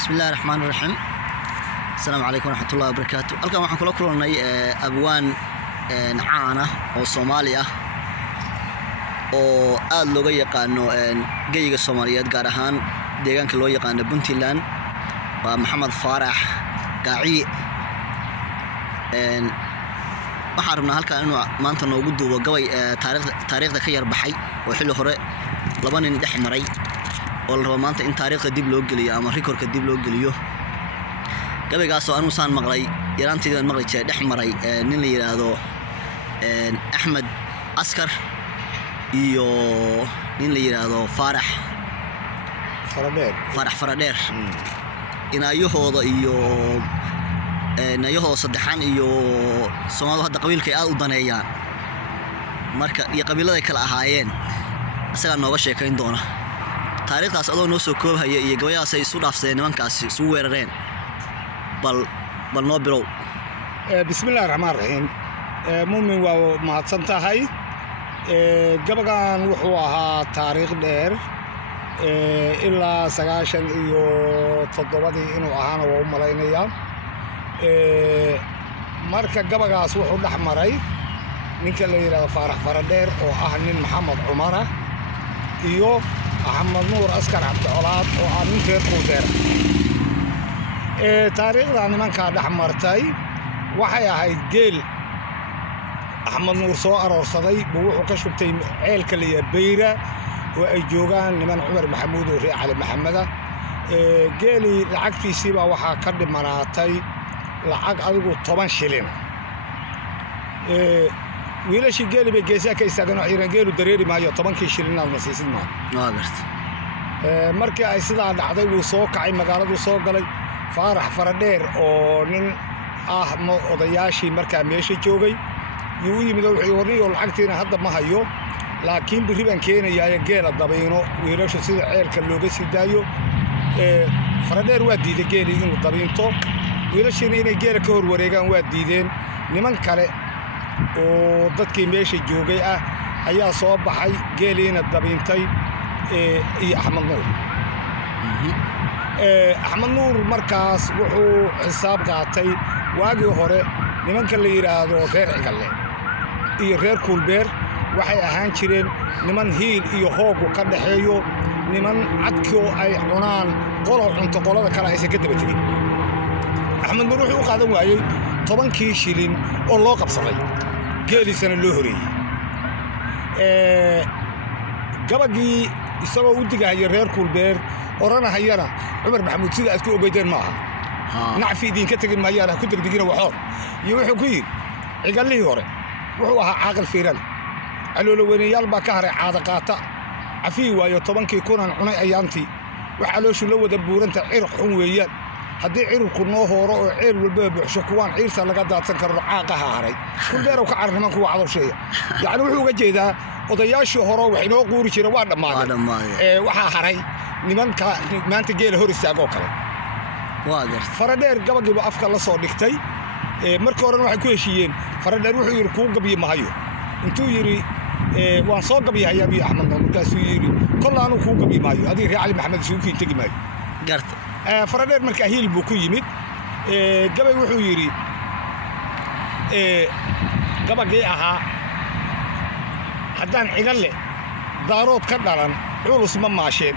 بسم الله الرحمن الرحيم. السلام عليكم ورحمة الله وبركاته. halkan waxaan kula kulannay abwaan caan ah oo Soomaali ah oo aad looga yaqaano geyga Soomaaliyeed gaar ahaan deegaanka loo yaqaan Puntland waa Maxamed Faarax Gaaci. waxaan rabnaa halkan inuu maanta noogu duubo gabay taariikhda ka yar baxay oo xilli hore laba nin dhex maray oo la rabo maanta in taariikhda dib loo geliyo ama rekoorka dib loo geliyo. gabaygaas oo aanu saan maqlay yaraanteedaan maqlay jiray dhex maray nin la yiraahdo Axmed Askar iyo nin la yiraahdo Faarax Faradheer inayahooda iyo saddexan iyo Soomaalidu hadda qabiilka aad u daneeyaan marka iyo qabiilada kala ahaayeen asaga nooga sheekayn doona taariikhdaas adoo noo soo koobhaya iyo gabayaas ay isu dhaafsadeen nimankaasi isu weerareen bal noo bilow. bismillaahir rahmaanir rahiim. muumin waa mahadsan tahay. gabagan wuxuu ahaa taariikh dheer ilaa 97 inuu ahaana waa u malaynayaa. marka gabagaas wuxuu dhex maray ninka la yiraahdo Faarax Faradheer oo ah nin Maxamed Cumar iyo Axmed Nuur Askar Cabdicolaad oo ah nin reer Quudeer. taariikhda nimanka dhex martay waxay ahayd geel Axmed Nuur soo aroorsaday buu wuxuu ka shubtay ceelka la Beyra oo ay joogaan niman Cumar Maxamuud oo reer Cali Maxamada. geeli lacagtiisii baa waxaa ka dhimanaatay lacag adigu 10 shilin. wiilashii geeli bay geesaha ka istaageen xiran geelu dareeri maayo 10 shilin aad nasiisid ma markii ay sidaa dhacday wuu soo kacay magaaladu soo galay Faarax Faradheer oo nin ah odayaashii markaa meesha joogay yuu yimid oo wuxuu warniyo lacagtiina hadda ma hayo laakiin biriban keenayaa geela dabayno wiilashu sida ceelka looga sii daayo. Faradheer waa diiday geeli inuu dabiinto wiilashiina inay geela ka hor wareegaan waa diideen. niman kale oo dadkii meesha joogay ah ayaa soo baxay geeliina dabiintay iyo Axmed Nuur. Axmed Nuur markaas wuxuu xisaab qaatay waagii hore nimanka la yiraahdo reer Cigalle iyo reer Kulbeer waxay ahaan jireen niman hiil iyo hoog ka dhaxeeyo niman cadkoo ay cunaan qolo cunto qolada kale aysan ka daba tagin. Axmed Nuur wuxuu qaadan waayay 10 shilin oo loo qabsaday geelisana loo horeeyay. gabagii isagoo u digaya reer Kulbeer oranahayana Cumar Maxamuud sida aad ku ogeydeen maaha nacfi idinka tagin maayaan ku degdegina waxoor iyo wuxuu ku yiri Cigalihii hore wuxuu ahaa caaqil fiiran aloolo weynayaal baa ka haray caada qaata afii waayo 10 kunan cunay ayaantii waxa loo shula wada buuranta cirq xun weeyaan haddii cirku noo hooro oo ceel walba buuxsho kuwaan ciirta laga daadsan karo caaqaha haray Kulbeer oo ka carniman kuwa cadowsheeya yaani wuxuu uga jeedaa odayaashii hore wax inoo quuri jiray waa dhamaaday waxa haray nimanka maanta geela hor istaago kale waa gartay. Faradheer gabagiiba afka la soo dhigtay markii hore waxay ku heshiiyeen Faradheer wuxuu yiri ku gabiye mahayo intuu yiri waan soo gabiyahay Abiy Axmed markaasuu yiri kollaanu ku gabiye maayo adii reer Cali Maxamed suu kiin tagi maayo gartay. Faradheer markaa hiil buu ku yimid gabay wuxuu yiri gabagii ahaa haddaan Cigalle daarood ka dhalan culus ma maasheen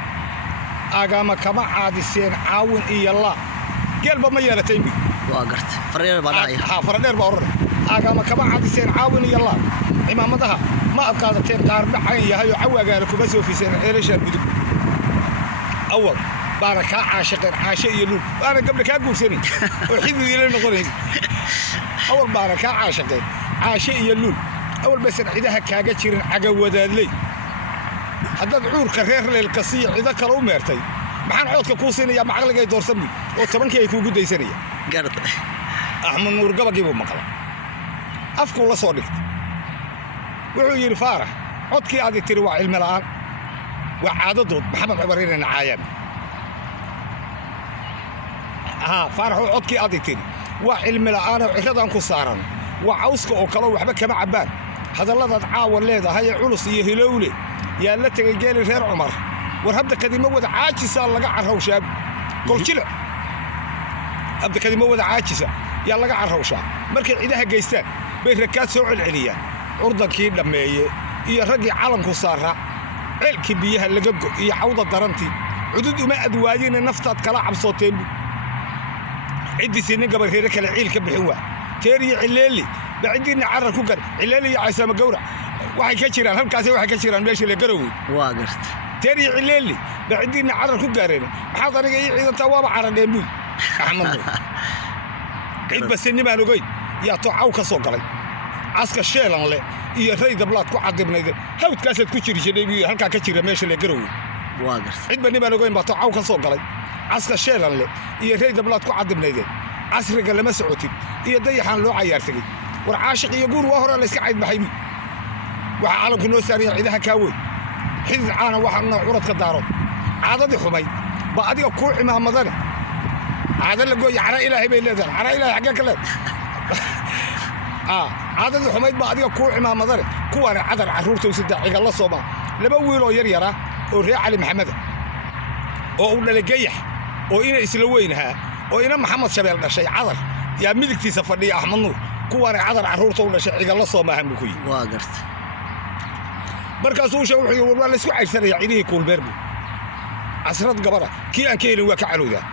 agama kama caadiseen caawin iyo la geelba ma yeelatay waa gartay. Faradheer baa dhacay Faradheer baa oran agama kama caadiseen caawin iyo la imaamadaha ma afkaadateen qaar dhacayn yahay oo cawaagaala kuma soo fiiseen eelasha gudub awal baana ka caashiqeen caashe iyo luul baana gabdha ka guursanay oo xididii noqonay awal baana ka caashiqeen caashe iyo luul awal baysan ciidaha kaaga jirin caga wadaadley haddaad cuurka reer leelka sii ciido kale u meertay maxaan coodka ku siinaya macaqligay doorsanay oo 10 ay kugu daysanaya gartay. Axmed Nuur gabagii buu maqlay afku la soo dhigtay wuxuu yiri Faarax codkii aad tiri waa cilmi la'aan waa caadadood Maxamed Cumar inay caayaan. Faarax codkii aad tiri waa cilmi la'aan oo ciidadan ku saaran waa cawska oo kale waxba kama cabaan hadalladaad caawa leedahay culus iyo hilowle yaa la tagay geeli reer Cumar war habda kadimo wada caajisa laga carrawshaab kol jile abdikadimo wada caajisa yaa laga carrawshaa markay ciidaha geystaan bay rakaad soo celceliyaan curdankii dhammeeye iyo raggii calanku saaraa ceelkii biyaha laga go iyo cawda darantii cudud uma adwaayina naftaad kala cabsooteen ciddisii nin gabarheere kale ciil ka bixin waa teer iyo cileeli ba ciddiina carar ku gar cileeli iyo caysama gawra waxay ka jiraan halkaasi waxay ka jiraan meeshii la garowe waa garta teer iyo cileeli ba ciddiina carar ku gaareen maxaad aniga ii ciidantaa waaba caradheen buy axmed cid basinimaan ogeyn yaa toocaw ka soo galay caska sheelan leh iyo ray dablaad ku cadibnayd hawdkaasaad ku jiri jirnay buy halkaa ka jira meesha la garowe waa garta cid banimaan ogeyn baa toocaw ka soo galay caska sheelan leh iyo ray dablaad ku cadibnaydeen casriga lama socotid iyo dayaxaan loo cayaar tegey war caashiq iyo guur waa hore la iska caydbaxay buy waxaa calanku noo saaraya ciidaha kaa weyn xidid caana waxaa noo curadka daaro caadadii xumayd ba adiga kuu cimaamadane caada la gooya cara ilaahay bay leedahay cara ilaahay xaggee ka leedahay caadadii xumayd baa adiga kuu cimaamadane kuwaana cadar carruurta u saddex cigalla sooma laba wiil oo yar yaraa oo reer cali maxameda oo uu dhalay gayax oo ina isla weynahaa oo ina maxamed shabeel dhashay cadar yaa midigtiisa fadhiya axmed nuur kuwaana cadar carruurta u dhashay cigalla soomaahan buu ku yidhi waa garta markaasuu wuxuu yidhi war laysku cayrsanaya cidihii kuulbeer buu casrad gabara kii aan ka helin waa ka calowdaa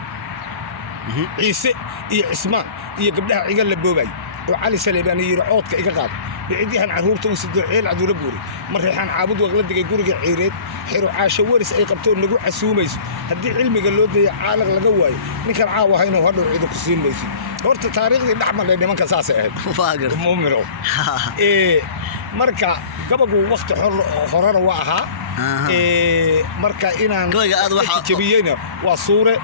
ciise iyo cismaan iyo gabdhaha ciga la boobay oo cali saleebaan yidhi coodka iga qaada bicidyahan carruurta uu sidoo ceel caduula buuray mar reexaan caabud waqla digay guriga ciireed xiro caasho waris ay qabtoo nagu casuumayso haddii cilmiga loo daya caalag laga waayo ninkan caawa hayno hadhow ciido ku siin mayso horta taariikhdii dhaxmarlay nimanka saasay ahayd waa garta muumino marka gabagu waqti horena waa ahaa marka inaan gabayga aad waxa jabiyeyna waa suure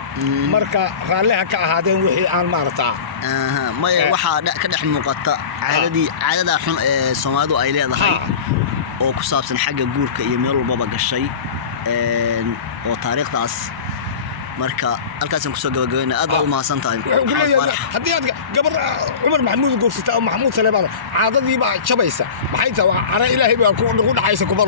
marka raalliha ka ahaadeen wixii aan maartaa maya waxaa ka dhex muuqata caadada xun ee Soomaalidu ay leedahay oo ku saabsan xagga guurka iyo meel walba gashay oo taariikhdaas marka halkaas ku soo gabagabeeyna aad u mahadsan tahay haddii aad gabar Umar Maxamuud guursata oo Maxamuud Saleebaan caadadii baa jabaysa maxay tahay cara ilaahay baa ku dhaxaysa kubalo